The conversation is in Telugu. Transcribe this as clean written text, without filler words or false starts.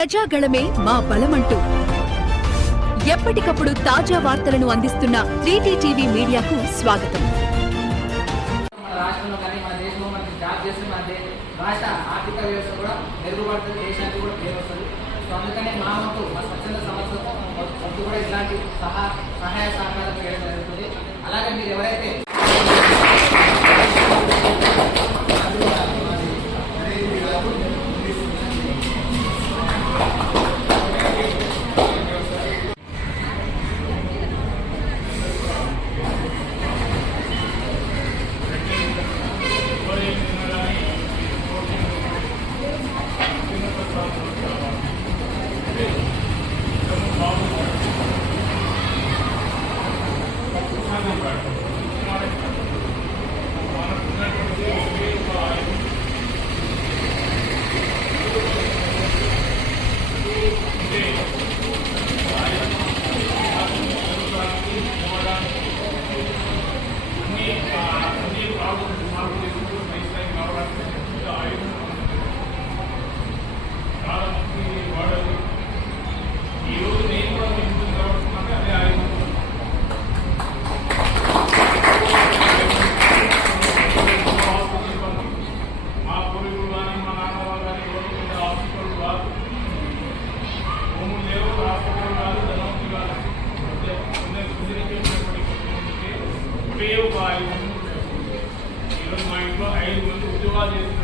ప్రజాగళమే మా బలమంటూ ఎప్పటికప్పుడు తాజా వార్తలను అందిస్తున్న 3T టీవీ మీడియాకు స్వాగతం. మన రాష్ట్రంలో కానీ మన దేశంలో మనకి జాబ్ చేస్తే మన రాష్ట్ర ఆర్థిక వ్యవస్థ కూడా మెరుగుపడుతుంది, దేశానికి కూడా పేరు వస్తుంది. సో అందుకనే మా వంతు మా స్వచ్ఛంద సంస్థ వంతు కూడా ఇలాంటి సహాయ సహకారం చేయడం జరుగుతుంది. అలాగే మీరు ఎవరైతే ఈరోజు మా ఇంట్లో 5 మంది ఉద్యోగాలు చేస్తున్నారు.